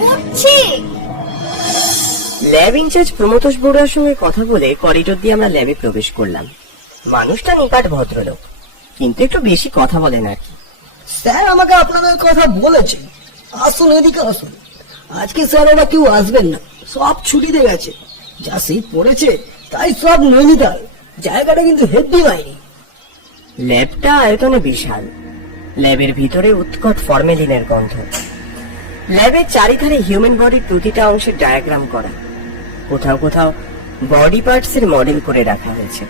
করছে। Lab in charge প্রমথোষ বড়ুয়ার সঙ্গে কথা বলে করিডোর দিয়ে আমরা ল্যাবে প্রবেশ করলাম। মানুষটা নিপাট ভদ্রলোক, কিন্তু একটু বেশি কথা বলেন আর কি। স্যার আমাকে আপনাদের কথা বলেছে, আসুন এদিকে আসুন। আজকে স্যার ওরা কেউ আসবেন না, সব ছুটিতে গেছে। যা শীত পড়েছে তাই সব নৈনিতাল। জায়গাটা কিন্তু হেভি হয়নি। ল্যাবটা আয়তনে বিশাল। ল্যাবের ভিতরে উৎকট ফর্মেলিনের গন্ধ। ল্যাবের চারিধারে হিউম্যান বডির প্রতিটা অংশের ডায়াগ্রাম করা, কোথাও কোথাও বডি পার্টস এর মডেল করে রাখা হয়েছে।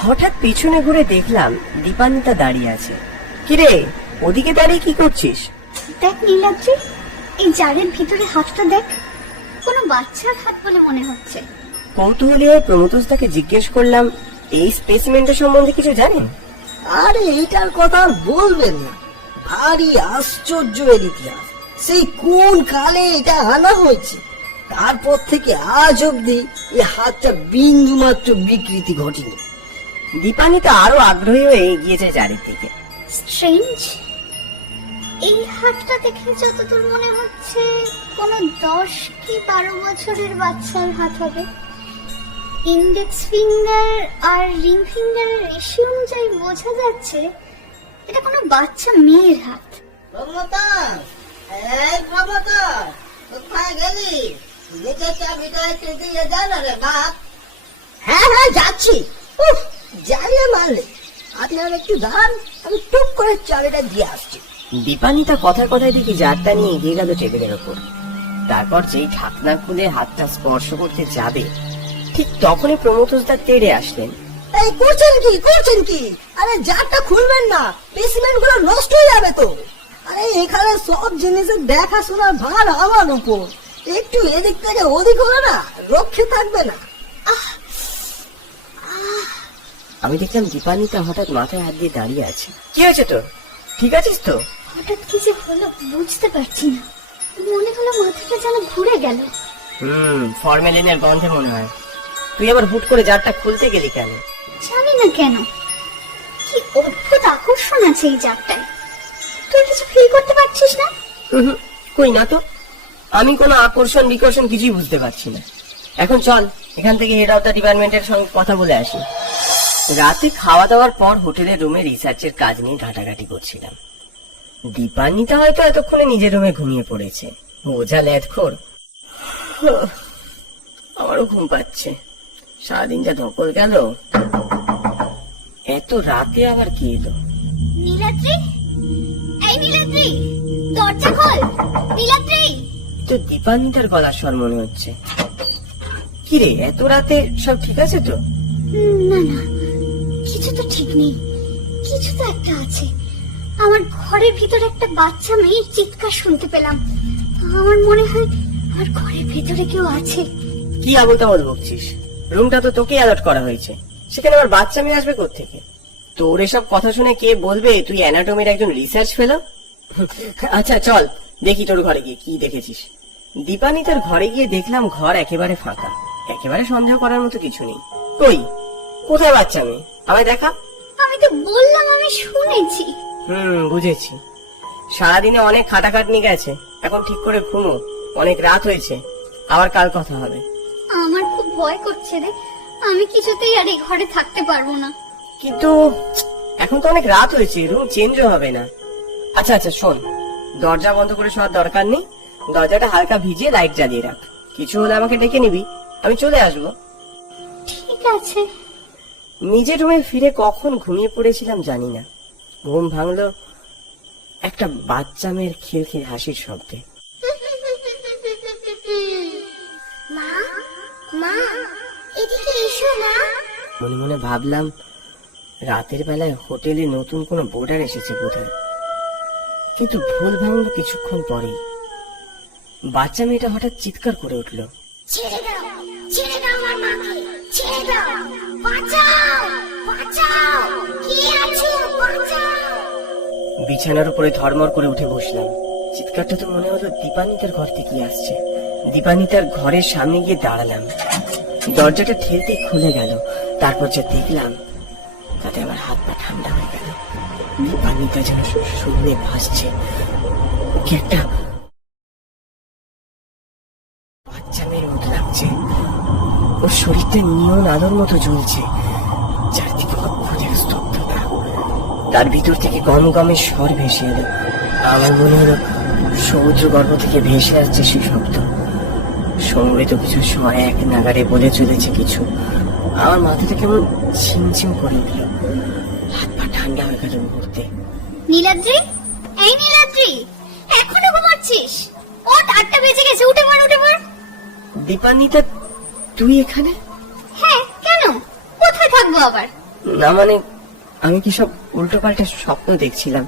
হঠাৎ পিছনে ঘুরে দেখলাম দীপান্বিতা দাঁড়িয়ে আছে। কিরে, ওদিকে দাঁড়িয়ে কি করছিস? দেখ নীলাদ্রি, এই জারের ভিতরে হাতটা দেখ, কোনো বাচ্চার হাত বলে মনে হচ্ছে। কৌতূহলী হয়ে প্রমথোষ তাকে জিজ্ঞেস করলাম, এই স্পেসিমেনটা সম্বন্ধে কিছু জানেন? আরে এইটার কথা আর বলবেন না, ভারী আশ্চর্য এর ইতিহাস। সেই কোন কালে এটা আনা হয়েছে, তারপর থেকে আজ অব্দি এই হাতটা বিন্দু মাত্র বিকৃতি ঘটেনি। দীপান্বিতা আরো আগ্রহী হয়ে এগিয়েছে জারের দিকে। স্ট্রেঞ্জ, এই হাতটা দেখে যতদূর মনে হচ্ছে কোনো 10 কি 12 বছরের বাচ্চার হাত হবে। ইন্ডেক্স ফিঙ্গার আর রিং ফিঙ্গারের রেশিও অনুযায়ী বোঝা যাচ্ছে এটা কোনো বাচ্চা মেয়ের হাত। হ্যাঁ হ্যাঁ যাচ্ছি। যাইলে মারলে আপনার একটু দাঁড়ান, আমি টুক করে চাবিটা দিয়ে আসছি। দীপান্বিতা কথায় কথায় দেখি জারটা নিয়ে এগিয়ে গেল টেবিলের ওপর। তারপর যেই ঢাকনা খুলে হাতটা স্পর্শ করতে যাবে, ঠিক তখনই প্রমথোষদা তেড়ে আসলেন। এই করছেন কি? আরে জারটা খুলবেন না, স্পেসিমেন্ট গুলো নষ্ট হয়ে যাবে তো। আরে এখানে সব জিনিসের দেখাশোনার ভার আমার উপর। একটু এদিক থেকে ওদিক হলো না, রক্ষে থাকবে না। আমি দেখলাম দীপান্বিতা হঠাৎ মাথায় হাত দিয়ে দাঁড়িয়ে আছে। কি হয়েছে তোর? ঠিক আছিস তো? হঠাৎ কি যে হলো বুঝতে পারছি না, মনে হলো মাথাটা যেন ঘুরে গেল। ফর্মেলিনের গন্ধে মনে হয়। তুই আবার হুট করে জারটা খুলতে গেলি কেন? জানি না কেন, কি অদ্ভুত আকর্ষণ আছে এই জারটায়। তুই কিছু ফিল করতে পারছিস না? কই না তো, আমি কোনো আকর্ষণ বিকর্ষণ কিছুই বুঝতে পারছি না। এখন চল এখান থেকে হেড অফ দ্য ডিপার্টমেন্টের সঙ্গে কথা বলে আসি। রাতে খাওয়া দাওয়ার পর হোটেলের রুমে রিসার্চের কাজ নিয়ে ঘাটাঘাটি করছিলাম। দীপান্বিতা হয়তো এতক্ষণে নিজের রুমে ঘুমিয়ে পড়েছে। বোঝা ল্যাদখোর। আমারও ঘুম পাচ্ছে, সারাদিন যা ধকল গেল। এত রাতে আবার কি এলো? নীলাদ্রি, এই নীলাদ্রি, দরজা খোল। নীলাদ্রি, তো দীপান্বিতার গলার স্বর মনে হচ্ছে। কিরে, এত রাতে সব ঠিক আছে তো? না না, কিছু তো ঠিক নেই, কিছু তো একটা আছে। আমার ঘরের ভিতরে একটা বাচ্চা মেয়ের চিৎকার শুনতে পেলাম। আমার মনে হয় আমার ঘরের ভিতরে কেউ আছে। কি আবল তাবল বকছিস? রুমটা তো তোকে অ্যালার্ট করা হয়েছে, সেখানে আবার বাচ্চা মেয়ে আসবে কোত্থেকে? তোর এসব কথা শুনে কে বলবে তুই অ্যানাটমির একজন রিসার্চ ফেলো? আচ্ছা চল দেখি তোর ঘরে গিয়ে কি দেখেছিস। দীপান্বিতার ঘরে গিয়ে দেখলাম ঘর একেবারে ফাঁকা, একেবারে সন্দেহ করার মতো কিছু নেই। কই, কোথায় বাচ্চা মেয়ে? আমায় দেখা। আমি তো বললাম আমি শুনেছি। বুঝেছি। সারাদিনে অনেক খাটাখাটনি গেছে, এখন ঠিক করে ঘুমো, অনেক রাত হয়েছে, আবার কাল কথা হবে। আমার খুব ভয় করছে রে, আমি কিছুতেই আর এই ঘরে থাকতে পারবো না। কিন্তু এখন তো অনেক রাত হয়েছে, রুম চেঞ্জও হবে না। আচ্ছা আচ্ছা শোন, দরজা বন্ধ করে শোয়ার দরকার নেই, দরজাটা হালকা ভিজিয়ে লাইট জ্বালিয়ে রাখ। কিছু হলে আমাকে ডেকে নিবি, আমি চলে আসবো। ঠিক আছে। নিজের রুমে ফিরে কখন ঘুমিয়ে পড়েছিলাম জানি না। ঘুম ভাঙলো একটা বাচ্চা মেয়ের খিলখিল হাসির শব্দে। মা, মা, এদিকে এসো না। মনে মনে ভাবলাম রাতের বেলায় হোটেলে নতুন কোনো বোর্ডার এসেছে বোধহয়। কিন্তু ভুল ভাঙলো কিছুক্ষণ পরেই। বাচ্চা মেয়েটা হঠাৎ চিৎকার করে উঠলো, ছেড়ে দাও, ছেড়ে দাও আমার মাকে, ছেড়ে দাও, বাঁচাও, বাঁচাও, কে আছো, বাঁচাও। বিছানার উপরে ধর্মর করে উঠে বসলাম। চিৎকারটা তো মনে হলো দীপান্বিতার ঘর থেকে আসছে। দীপান্বিতার ঘরের সামনে গিয়ে দাঁড়ালাম। দরজাটা ঠেলতে খুলে গেল। তারপর যা দেখলাম তাতে আমার হাত পা ঠান্ডা হয়ে গেল। দীপান্বিতা যেন শূন্যে ভাসছে। ওকে একটা ওর শরীরটা নিয়ন আলোর মতো জ্বলছে, চারদিকে অদ্ভুত স্তব্ধতা। তার ভিতর থেকে গমগমে স্বর ভেসে এলো। আমার মনে হলো সমুদ্র গর্ভ থেকে ভেসে আসছে সে শব্দ। সমবেত কিছু সময় এক নাগারে বলে চলেছে কিছু। আমার মাথাটা কেমন ছিমছিম করে উঠল, হাত পা ঠান্ডা হয়ে গেল মুহূর্তে। নীলাদ্রি, এই নীলাদ্রি, এখনো ঘুমাচ্ছিস? ওঠ, 8টা বেজে গেছে, উঠে পড়, উঠে পড়। দীপান্বিতা, তুই এখানে? হ্যাঁ, কেন? কোথায় থাকবো আবার? না মানে, আমি কি সব উল্টো পাল্টা স্বপ্ন দেখছিলাম?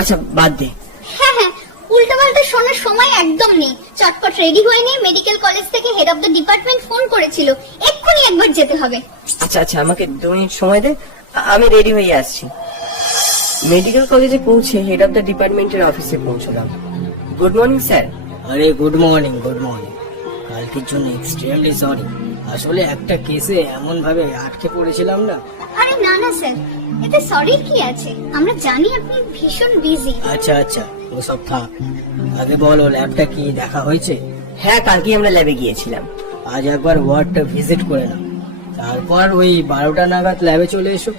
আচ্ছা বাদ দে। হ্যাঁ হ্যাঁ, উল্টোপাল্টা শোনার সময় একদম নেই। চটপট রেডি হয়ে নে, মেডিকেল কলেজ থেকে head of the department phone করেছিল, এক্ষুনি একবার যেতে হবে। আচ্ছা আচ্ছা, আমাকে 2 মিনিট সময় দে, আমি রেডি হয়ে আসছি। মেডিকেল কলেজে পৌঁছে হেড অফ দ্য ডিপার্টমেন্টের অফিসে পৌঁছলাম। Good morning sir. আরে গুড মর্নিং, গুড মর্নিং। কালকের জন্য এক্সট্রিমলি সরি। আসলে একটা কেসে এমন ভাবে আটকে পড়েছিলাম না। আরে না না স্যার, এতে সরির কি আছে? আমরা জানি আপনি ভীষণ বিজি। আচ্ছা আচ্ছা, ওসব থাক। আগে বলো, ল্যাবটা কি দেখা হয়েছে? হ্যাঁ, কালকে আমরা ল্যাবে গিয়েছিলাম। আজ একবার ওয়ার্ডটা ভিজিট করে নাও, তারপর ওই 12টা নাগাদ ল্যাবে চলে এসো।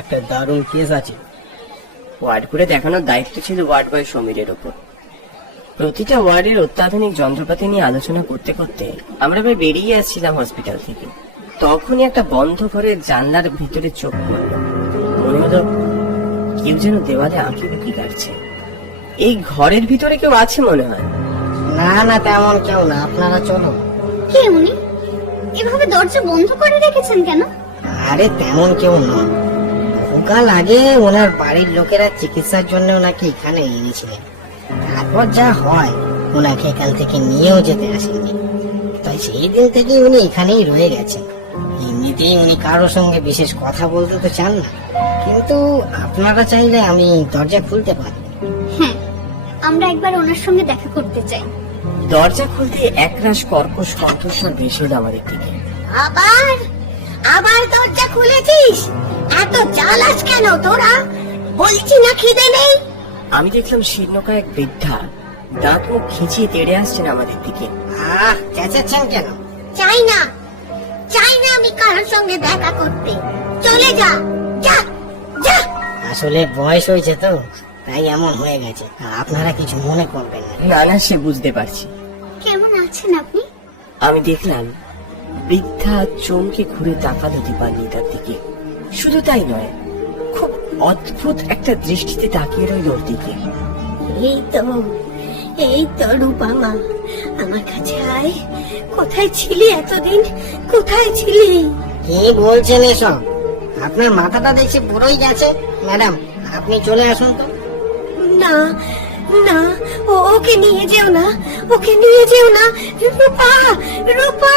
একটা দারুণ কেস আছে। ওয়ার্ড করে দেখানোর দায়িত্ব ছিল ওয়ার্ড বয় সমীরের উপর। প্রতিটা ওয়ার্ডের অত্যাধুনিক যন্ত্রপাতি নিয়ে আলোচনা করতে করতে আমরা প্রায় বেরিয়ে আসছিলাম হসপিটাল থেকে। তখনই একটা বন্ধ ঘরের জানলার ভিতরে চোখ পড়ল। মনে হলো কেউ যেন দেওয়ালে আঁকি বুকি কাটছে। এই ঘরের ভিতরে কেউ আছে মনে হয়। না না, তেমন কেউ না, আপনারা চলো। কে উনি? এভাবে দরজা বন্ধ করে রেখেছেন কেন? আরে তেমন কেউ নয়। বহুকাল আগে ওনার বাড়ির লোকেরা চিকিৎসার জন্য ওনাকে এখানে এনেছিলেন। তারপর যা হয়, ওনাকে এখান থেকে নিয়েও যেতে আসেননি। তাই সেই দিন থেকে উনি এখানেই রয়ে গেছেন। এমনিতেই উনি কারোর সঙ্গে বিশেষ কথা বলতে তো চান না, কিন্তু আপনারা চাইলে আমি দরজা খুলতে পারি। হ্যাঁ, আমরা একবার ওনার সঙ্গে দেখা করতে চাই। দরজা খুলতে একরাশ কর্কশ কণ্ঠস্বর ভেসে এলো আমাদের দিকে। আবার আবার দরজা খুলেছিস? এত চালাস কেন তোরা? বলছি না খিদে নেই। আমি দেখলাম শীর্ণকায় এক বৃদ্ধা দাঁত মুখ খিচিয়ে তেড়ে আসছেন আমাদের দিকে। চেঁচাচ্ছেন কেন? চাই না, চাই না আমি কারোর সঙ্গে দেখা করতে। চলে যা, যা যা। আসলে বয়স হয়েছে তো, তাই এমন হয়ে গেছে। আপনারা কিছু মনে করবেন না। না না, সে বুঝতে পারছি। কেমন আছেন আপনি? আমি দেখলাম বৃদ্ধা চমকে ঘুরে তাকালো দীপান্বিতার দিকে। শুধু তাই নয়, খুব অদ্ভুত একটা দৃষ্টিতে তাকিয়ে রইল ওর দিকে। এই তো রূপা মা, আমার কাছে আয়। কোথায় ছিলি এতদিন? কোথায় ছিলি? কি বলছেন এসব? আপনার মাথাটা দেখছি পুরোই গেছে। ম্যাডাম, আপনি চলে আসুন তো। না না, ওকে নিয়ে যেও না, ওকে নিয়ে যেও না। রূপা, রূপা।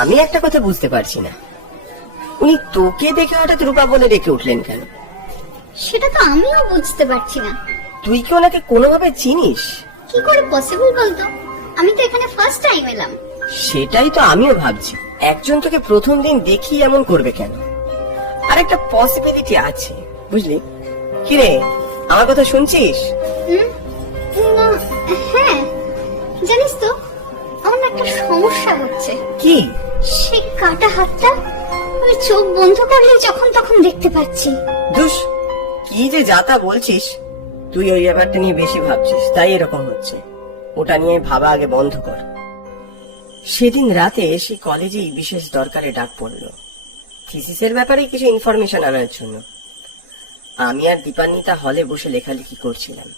আমি একটা কথা বুঝতে পারছি না, উনি তোকে দেখে হঠাৎ রূপা বলে ডেকে উঠলেন কেন? সেটা তো আমিও বুঝতে পারছি না। তুই কি ওনাকে কোনোভাবে চিনিস? কি করে পসিবল বলতো? আমি তো এখানে ফার্স্ট টাইম এলাম। সেটাই তো আমিও ভাবছি, একজন তোকে প্রথম দিন দেখি এমন করবে কেন? আর একটা পসিবিলিটি আছে, বুঝলি? কিরে, আমার কথা শুনছিস? না, হ্যাঁ, জানিস তো আমার না একটা সমস্যা হচ্ছে। কি? সেই কাটা হাতটা আমি চোখ বন্ধ করলে যখন তখন দেখতে পাচ্ছি। ধুস, কি যে যাতা বলছিস! তুই ওই ব্যাপারটা নিয়ে বেশি ভাবছিস, তাই এরকম হচ্ছে। ওটা নিয়ে ভাবা আগে বন্ধ কর। সেদিন রাতে সেই কলেজেই বিশেষ দরকারে ডাক পড়লো, থিসিসের ব্যাপারে কিছু ইনফরমেশন আনার জন্য। আমি আর দীপান্বিতা হলে বসে লেখালেখি করছিলাম।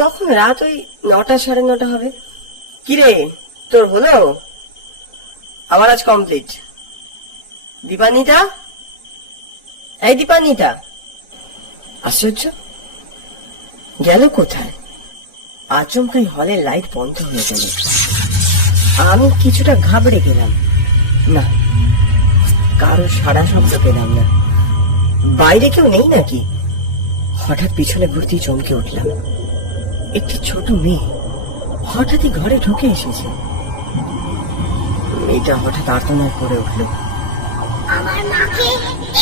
তখন রাত ওই 9টা, 9:30 হবে। কিরে, তোর হলো? আমার আজ কমপ্লিট। দীপান্বিতা, এই দীপান্বিতা! আশ্চর্য, গেল কোথায়? আচমকাই হলের লাইট বন্ধ হয়ে গেল। আমি কিছুটা ঘাবড়ে গেলাম। না, কারো সাড়া শব্দ পেলাম না। বাইরে কেউ নেই নাকি? হঠাৎ পিছনে ঘুরতেই চমকে উঠলাম। একটি ছোট মেয়ে হঠাৎই ঘরে ঢুকে এসেছে। মেয়েটা হঠাৎ আর্তনাদ করে উঠল। আমার মাকে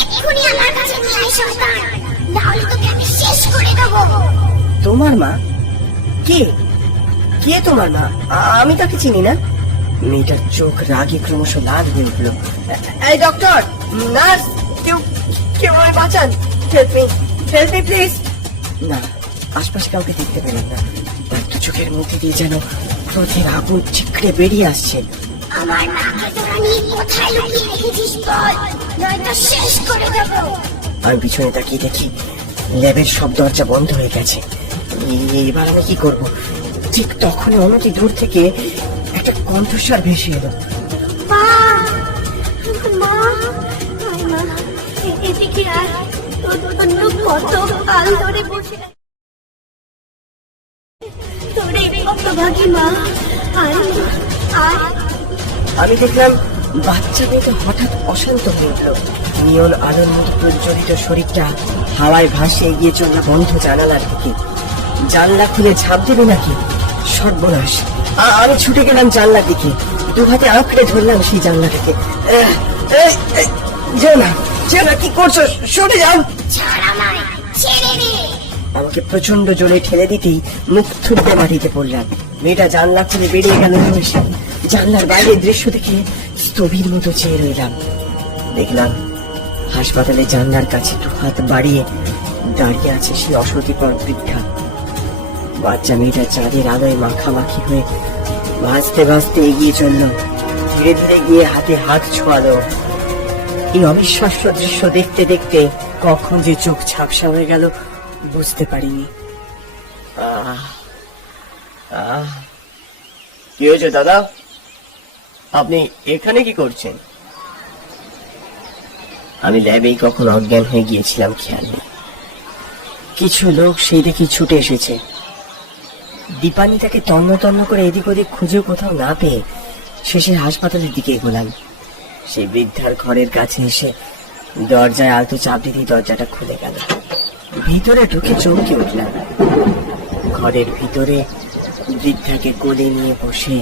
এক্ষুনি আমার কাছে নিয়ে এসো, নাহলে তোকে আমি শেষ করে দেবো। তোমার মা? কে কে তোমার মা? আমি তাকে চিনি না। মেয়েটার চোখ রাগে ক্রমশ লাল হয়ে উঠল। এই ডক্টর, নার্স, কেউ কেউ আমায় বাঁচান, হেল্প মি প্লিজ। না, আশপাশে কাউকে দেখতে পেলাম না। তার দু চোখের মধ্যে দিয়ে যেন ক্রোধের আগুন চিকড়ে বেরিয়ে আসছে। আমার মাকে তোরা নিয়ে কোথায় লুকিয়ে রেখেছিস বল, নয়তো শেষ করে দেব। আমি পিছনে তাকিয়ে দেখি ল্যাবের সব দরজা বন্ধ হয়ে গেছে। এবার আমি কি করব? ঠিক তখন অনতি দূর থেকে একটা কণ্ঠস্বর ভেসে এলো। মা, মা, মা, এদিকে আয়, তোর জন্য কত কাল ধরে বসে আছি। তোর এই হতভাগী মা, আয় আয়। আমি দেখলাম বাচ্চা মেয়েটা হঠাৎ অশান্ত হয়ে উঠল। নিয়ন আলোর মতো প্রজ্বলিত শরীরটা হাওয়ায় ভাসে এগিয়ে চলল বন্ধ জানালার দিকে। জানলা খুলে ঝাঁপ দেবে নাকি? সর্বনাশ! আমি ছুটে গেলাম জানলার দিকে, দু হাতে আঁকড়ে ধরলাম সেই জানলাটাকে। যেও না, কি করছো? সরে যাও! ছাড় আমায়, ছেড়ে দে। আমাকে প্রচন্ড জোরে ঠেলে দিতেই মুখ থুবড়ে মাটিতে পড়লাম। মেয়েটা জানলা খুলে বেরিয়ে গেল নিমেষে। জানলার বাইরের দৃশ্য দেখে স্থবির মতো চেয়ে রইলাম। দেখলাম হাসপাতালে জানলার কাছে দু হাত বাড়িয়ে দাঁড়িয়ে আছে সেই অসতিপর বৃদ্ধা। বাচ্চা মেয়েটা চাঁদের আলোয় মাখামাখি হয়ে ভাসতে ভাসতে এগিয়ে চলল। ধীরে ধীরে গিয়ে হাতে হাত ছোঁয়ালো। এই অবিশ্বাস্য দৃশ্য দেখতে দেখতে কখন যে চোখ ঝাপসা হয়ে গেল বুঝতে পারিনি। কি হয়েছে দাদা? আপনি এখানে কি করছেন? আমি ল্যাবেই কখন অজ্ঞান হয়ে গিয়েছিলাম খেয়াল নেই। কিছু লোক সেই দেখি ছুটে এসেছে। দীপানি তাকে তন্ন তন্ন করে এদিক ওদিক খুঁজেও কোথাও না পেয়ে শেষে হাসপাতালের দিকে এগোলাম। সেই বৃদ্ধার ঘরের কাছে এসে দরজায় আলতো চাপ দিতেই দরজাটা খুলে গেল। ভিতরে ঢুকে চমকে উঠলাম। ঘরের ভিতরে বৃদ্ধাকে কোলে নিয়ে বসে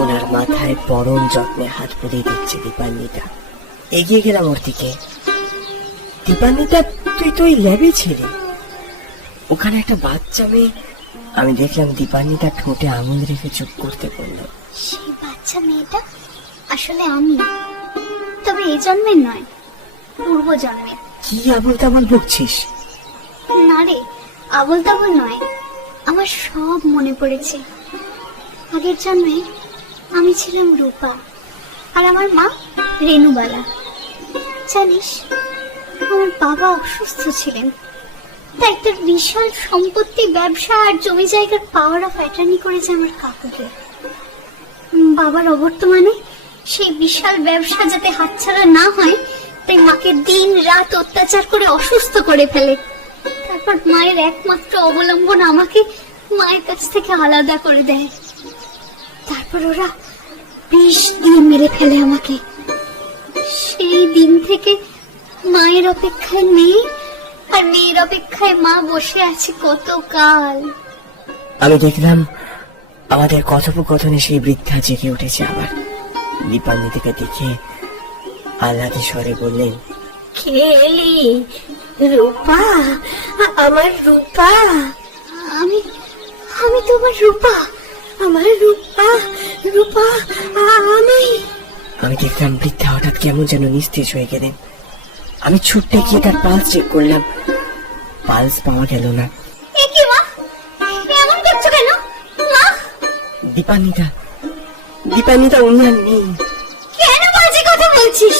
ওনার মাথায় পরম যত্নে হাত বুলিয়ে দিচ্ছে দীপান্বিতা। এগিয়ে গেলাম ওর দিকে। দীপান্বিতা, তুই তো ওই ল্যাবে ছিলি, ওখানে একটা বাচ্চা মেয়ে। আমি দেখলাম দীপান্বিতা ঠোঁটে আঙুল রেখে চুপ করতে বলল। সেই বাচ্চা মেয়েটা আসলে আমি, তবে এই জন্মের নয়, পূর্ব জন্মের। কি আবল তাবল বকছিস? না রে, আবল তাবল নয়, আমার সব মনে পড়েছে। আগের জন্মে আমি ছিলাম রূপা আর আমার মা রেণুবালা। জানিস, আমার বাবা অসুস্থ ছিলেন, তাই একটা বিশাল সম্পত্তি, ব্যবসা আর জমি জায়গার পাওয়ার অফ অ্যাটর্নি করেছে আমার কাকুকে। বাবার অবর্তমানে সেই বিশাল ব্যবসা যাতে হাতছাড়া না হয় তাই মাকে দিন রাত অত্যাচার করে অসুস্থ করে ফেলে। তারপর মায়ের একমাত্র অবলম্বন আমাকে মায়ের কাছ থেকে আলাদা করে দেয়। তারপর ওরা 20 দিন মেরে ফেলে আমাকে। সেই দিন থেকে মায়ের অপেক্ষায় মেয়ে আর মেয়ের অপেক্ষায় মা বসে আছে কত কাল। আমি দেখলাম আমাদের কথোপকথনে সেই বৃদ্ধা জেগে উঠেছে আবার। দীপান্বিতাকে দেখে আহ্লাদে স্বরে বললেন, কে এলি? রূপা, আমার রূপা। আমি আমি তোমার রূপা, আমার রূপা, রূপা আমি। আমি দেখলাম বৃদ্ধা হঠাৎ কেমন যেন নিস্তেজ হয়ে গেলেন। আমি ছুটতে গিয়ে তার পালস চেক করলাম, পালস পাওয়া গেল না। এ কি মা, এমন করছো কেন মা? দীপান্বিতা উনি আর নেই। কেন বাজে কথা বলছিস?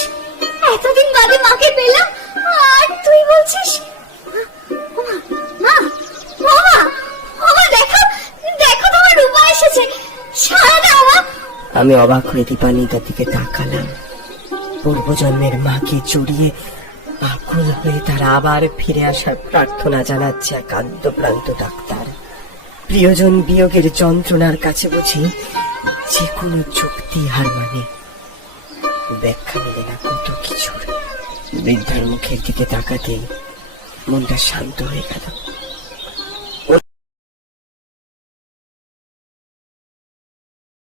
এতদিন বাদে মাকে পেলাম আর তুই বলছিস মা, মা, মা, দেখো দেখো তোমার রূপা এসেছে, সারা দাও মা। আমি অবাক হয়ে দীপান্বিতার দিকে তাকালাম। পূর্বজন্মের মাকে জড়িয়ে আকুল হয়ে তার আবার ফিরে আসার প্রার্থনা জানাচ্ছে এক আদ্যপ্রান্ত ডাক্তার। প্রিয়জন বিয়োগের যন্ত্রণার কাছে বুঝি যে কোনো যুক্তি হার মানে। ব্যাখ্যা মেলে না কত কিছুর। বৃদ্ধার মুখের দিকে তাকাতেই মনটা শান্ত হয়ে গেল।